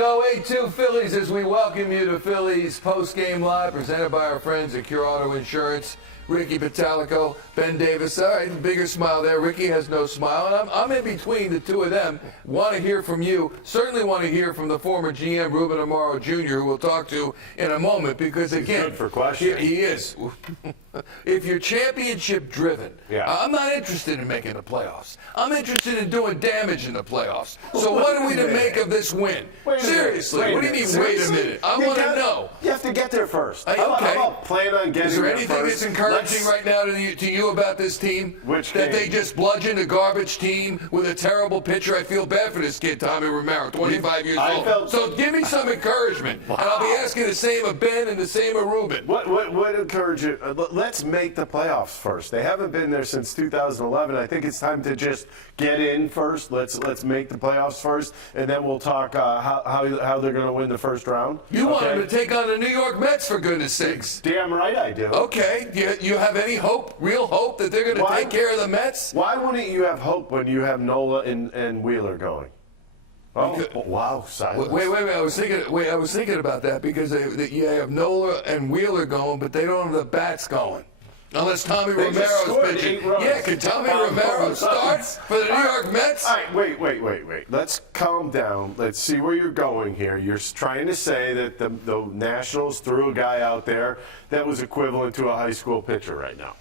go, 8-2 Phillies, as we welcome you to Phillies Post-Game Live, presented by our friends at Cure Auto Insurance. Ricky Patalico, Ben Davis. All right, bigger smile there. Ricky has no smile, and I'm in between the two of them. Want to hear from you. Certainly want to hear from the former GM, Ruben Amaro Jr., who we'll talk to in a moment, because, again, he's good for questions. He is. If you're championship-driven, I'm not interested in making the playoffs. I'm interested in doing damage in the playoffs. So what are we to make of this win? Seriously, what do you mean, wait a minute? I want to know. You have to get there first. Okay. How about plan on getting there first? Is there anything that's encouraging right now to you about this team? Which that game? They just bludgeoned a garbage team with a terrible pitcher? I feel bad for this kid, Tommy Romero, 25 years old. So give me some encouragement, and I'll be asking the same of Ben and the same of Ruben. What encourage you? Let's make the playoffs first. They haven't been there since 2011. I think it's time to just get in first. Let's make the playoffs first, and then we'll talk how they're going to win the first round. You want them to take on the New York Mets, for goodness sakes. Damn right I do. Okay. You have any hope, real hope, that they're going to take care of the Mets? Why wouldn't you have hope when you have Nola and Wheeler going? Oh, wow, silence. Wait. I was thinking about that, because you have Nola and Wheeler going, but they don't have the bats going. Unless Tommy Romero's pitching. Yeah, can Tommy Romero start for the New York Mets? All right, wait. Let's calm down. Let's see where you're going here. You're trying to say that the Nationals threw a guy out there that was equivalent to a high school pitcher right now.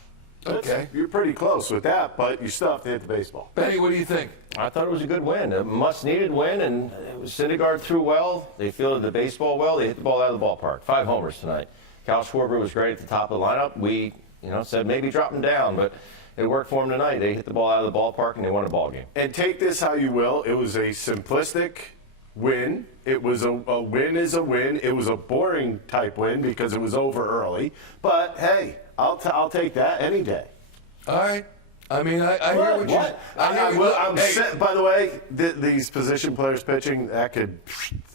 Okay. You're pretty close with that, but you still have to hit the baseball. Benny, what do you think? I thought it was a good win, a much-needed win, and Syndergaard threw well. They fielded the baseball well. They hit the ball out of the ballpark. 5 homers tonight. Kyle Schwarber was great at the top of the lineup. We said maybe drop him down, but it worked for him tonight. They hit the ball out of the ballpark, and they won a ball game. And take this how you will. It was a simplistic win. It was a win is a win. It was a boring type win because it was over early. But, hey, I'll take that any day. All right. I mean, I hear what you're... By the way, these position players pitching, that could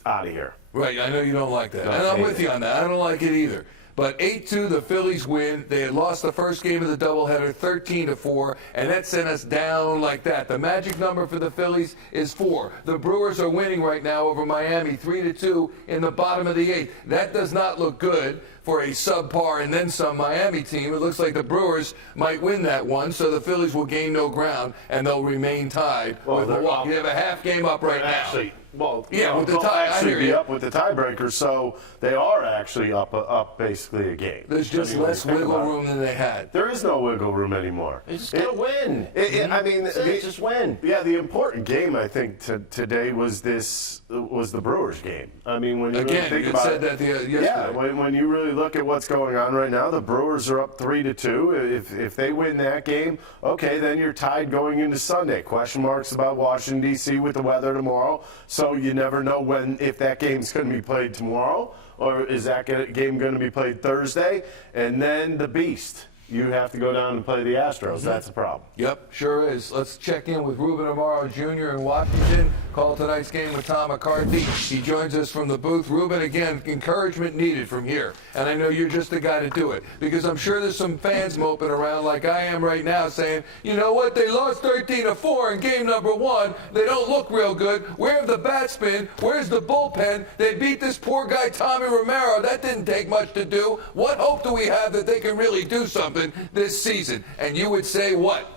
out of here. Right, I know you don't like that. And I'm with you on that. I don't like it either. But 8-2, the Phillies win. They had lost the first game of the doubleheader 13-4, and that sent us down like that. The magic number for the Phillies is 4. The Brewers are winning right now over Miami 3-2 in the bottom of the 8th. That does not look good for a subpar and then some Miami team. It looks like the Brewers might win that one, so the Phillies will gain no ground, and they'll remain tied with Milwaukee. They have a half game up right now. With the tie, actually be up with the tiebreaker, so they are actually up basically a game. There's just less wiggle room than they had. There is no wiggle room anymore. They just got to win. Just win. Yeah, the important game I think today was the Brewers game. I mean, when you really think about it, that yesterday. Yeah, when you really look at what's going on right now, the Brewers are up 3-2. If they win that game, okay, then you're tied going into Sunday. Question marks about Washington D.C. with the weather tomorrow. So you never know if that game's going to be played tomorrow, or is that game going to be played Thursday? And then the Beast. You have to go down and play the Astros. That's the problem. Yep, sure is. Let's check in with Ruben Amaro Jr. in Washington. Call tonight's game with Tom McCarthy. He joins us from the booth. Ruben, again, encouragement needed from here. And I know you're just the guy to do it, because I'm sure there's some fans moping around like I am right now saying, you know what, they lost 13-4 in game number 1. They don't look real good. Where have the bats been? Where's the bullpen? They beat this poor guy, Tommy Romero. That didn't take much to do. What hope do we have that they can really do something this season? And you would say what?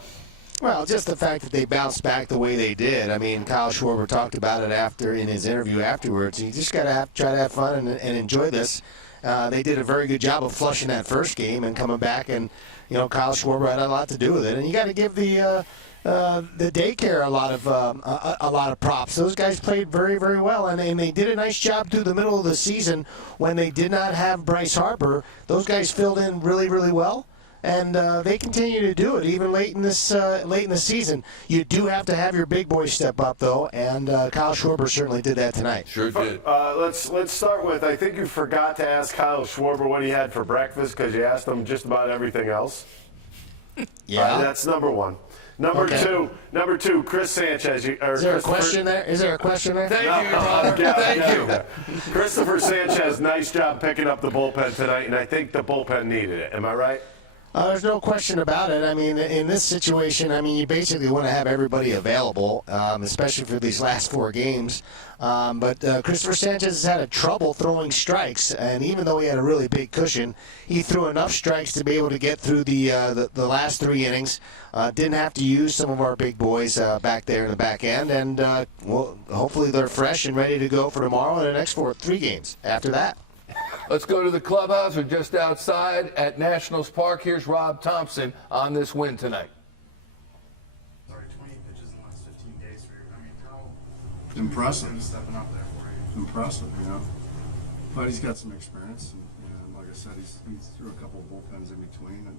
Well, just the fact that they bounced back the way they did. I mean, Kyle Schwarber talked about it in his interview afterwards. You just got to try to have fun and enjoy this. They did a very good job of flushing that first game and coming back, and Kyle Schwarber had a lot to do with it. And you got to give the daycare a lot of props. Those guys played very, very well, and they did a nice job through the middle of the season when they did not have Bryce Harper. Those guys filled in really, really well. And they continue to do it even late in the season. You do have to have your big boys step up, though, and Kyle Schwarber certainly did that tonight. Sure did. Let's start with, I think you forgot to ask Kyle Schwarber what he had for breakfast, because you asked him just about everything else. Yeah. That's number 1. Number two, Chris Sanchez. Is there a question there? Thank you, Your Honor. Thank you. Christopher Sanchez, nice job picking up the bullpen tonight, and I think the bullpen needed it. Am I right? There's no question about it. I mean, in this situation, I mean, you basically want to have everybody available, especially for these last 4 games. But Christopher Sanchez has had a trouble throwing strikes, and even though he had a really big cushion, he threw enough strikes to be able to get through the last 3 innings. Didn't have to use some of our big boys back there in the back end, and well, hopefully they're fresh and ready to go for tomorrow and the next 3 games after that. Let's go to the clubhouse. We're just outside at Nationals Park. Here's Rob Thomson on this win tonight. 20 pitches in the last 15 days for you. I mean, how impressive. Stepping up there for you. Impressive, you know. But he's got some experience, and like I said, he's threw a couple of bullpens in between, and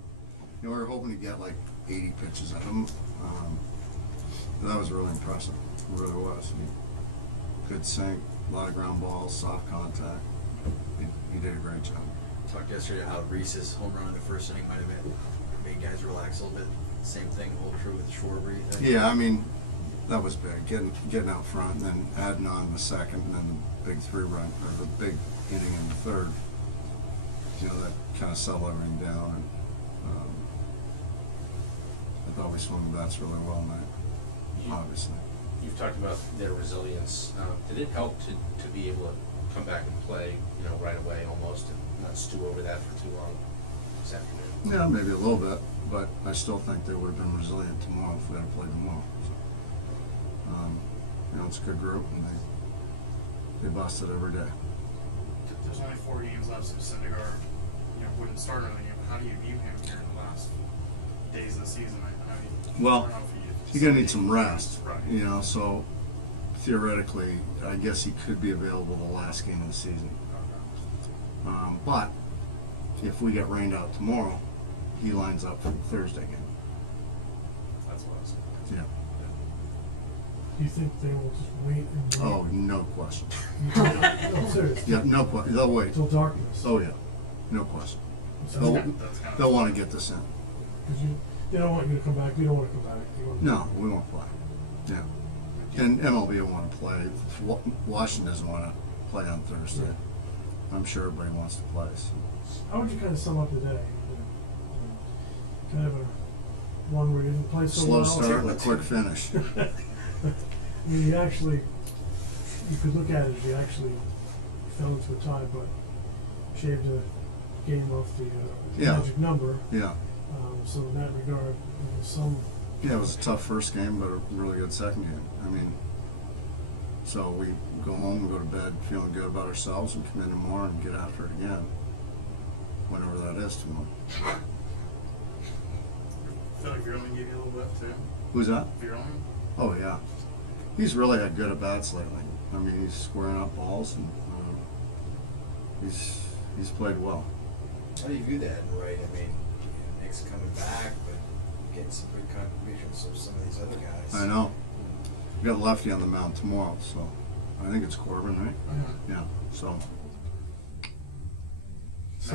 you know, we were hoping to get like 80 pitches out of him. But that was really impressive. It really was. Good sink, a lot of ground balls, soft contact. He did a great job. Talked yesterday how Reese's home run in the first inning might have made guys relax a little bit. Same thing hold true with Schwarber. Yeah, I mean, that was big. Getting out front and then adding on the second and then the big 3-run or the big inning in the third. You know, that kind of settled everything down, and I thought we swung the bats really well tonight. Obviously. You've talked about their resilience. Did it help to be able to come back and play, you know, right away almost, and not stew over that for too long this afternoon? Yeah, maybe a little bit, but I still think they would have been resilient tomorrow if we had played tomorrow. So, you know, it's a good group, and they busted every day. There's only 4 games left, so Syndergaard, you know, wouldn't start another game. How do you view him here in the last days of the season? Well, he's gonna need some rest, right. you know. So theoretically, I guess he could be available the last game of the season. But if we get rained out tomorrow, he lines up for the Thursday game. That's what I was Yeah. Do you think they will just wait and wait? Oh, no question. No, seriously. Yeah, no question. They'll wait. Till darkness. Oh yeah, no question. So They'll want to get this in. Because they don't want you to come back. You don't want to come back. No, we won't play. Yeah. And MLB will want to play. Washington doesn't want to play on Thursday. Yeah. I'm sure everybody wants to play. So. How would you kind of sum up the day? Kind of a one where you didn't play so Slow well. start and a quick finish. I mean, you could look at it, you actually fell into a tie, but shaved a game off the magic number. Yeah. So in that regard, Yeah, it was a tough first game, but a really good second game. I mean, so we go home, we go to bed feeling good about ourselves, and come in tomorrow and get after it again, whenever that is tomorrow. I feel like Vierling gave you a little lift too. Who's that? Vierling? Oh yeah, he's really had good at bats lately. I mean, he's squaring up balls, and he's played well. How do you view that, right? I mean, Nick's coming back, but getting some good contributions from some of these other guys. I know. We got a lefty on the mound tomorrow, so I think it's Corbin, right? Yeah. So. So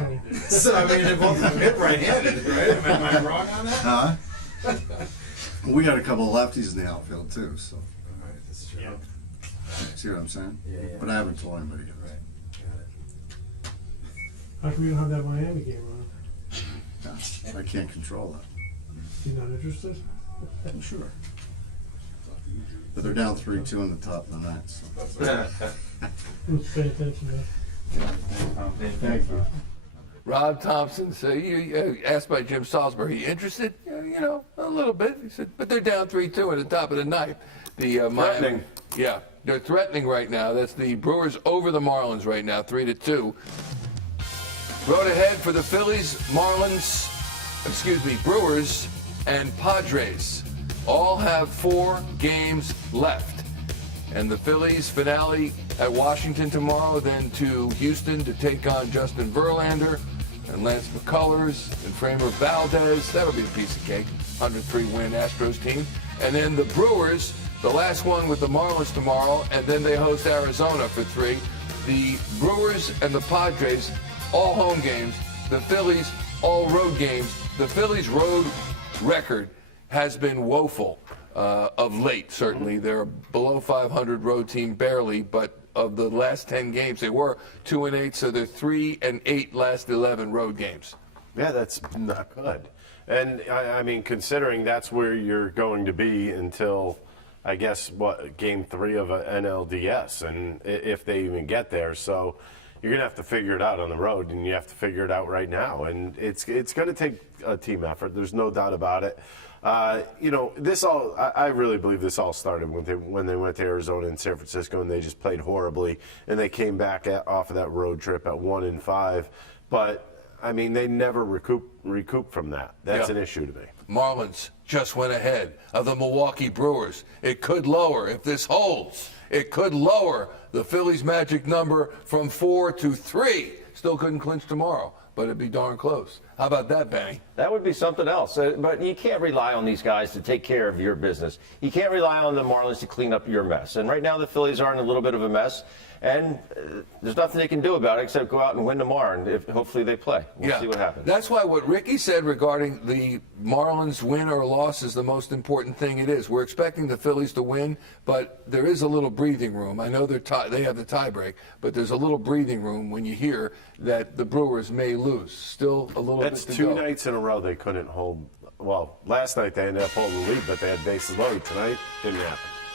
I mean, they both hit right-handed, right? Am I wrong on that? Huh? We got a couple of lefties in the outfield too, so. All right, that's true. Yeah. See what I'm saying? Yeah. But I haven't told anybody yet. Right, got it. how come you don't have that Miami game on? Yeah, I can't control that. You're not interested? I'm sure. But they're down 3-2 in the top of the ninth. So. Pay attention to Thank you. Rob Thomson, so you asked by Jim Salisbury, interested? You know, a little bit. He said, but they're down 3-2 at the top of the ninth. The Miami, yeah, they're threatening right now. That's the Brewers over the Marlins right now, 3-2. Road ahead for the Phillies, Brewers, and Padres. All have 4 games left. And the Phillies finale at Washington tomorrow, then to Houston to take on Justin Verlander and Lance McCullers and Framber Valdez. That'll be a piece of cake. 103-win Astros team. And then the Brewers, the last one with the Marlins tomorrow, and then they host Arizona for 3. The Brewers and the Padres, all home games. The Phillies, all road games. The Phillies' road record has been woeful of late, certainly. They're below 500 road team, barely, but of the last 10 games, they were 2-8, so they're 3-8 last 11 road games. Yeah, that's not good. And, I mean, considering that's where you're going to be until, I guess, game 3 of an NLDS, and if they even get there. So you're going to have to figure it out on the road, and you have to figure it out right now. And it's going to take a team effort. There's no doubt about it. You know, I really believe this all started when they went to Arizona and San Francisco, and they just played horribly, and they came back off of that road trip at 1-5. But I mean, they never recoup from that. That's an issue to me. Marlins just went ahead of the Milwaukee Brewers. It could lower, if this holds, it could lower the Phillies' magic number from 4 to 3. Still couldn't clinch tomorrow, but it'd be darn close. How about that, Benny? That would be something else. But you can't rely on these guys to take care of your business. You can't rely on the Marlins to clean up your mess. And right now the Phillies are in a little bit of a mess. And there's nothing they can do about it except go out and win tomorrow, and hopefully they play. We'll see what happens. That's why what Ricky said regarding the Marlins win or loss is the most important thing it is. We're expecting the Phillies to win, but there is a little breathing room. I know they have the tie break, but there's a little breathing room when you hear that the Brewers may lose. Still a little bit to go. That's 2 nights in a row they couldn't hold. Well, last night they ended up holding the lead, but they had bases loaded. Tonight, didn't happen.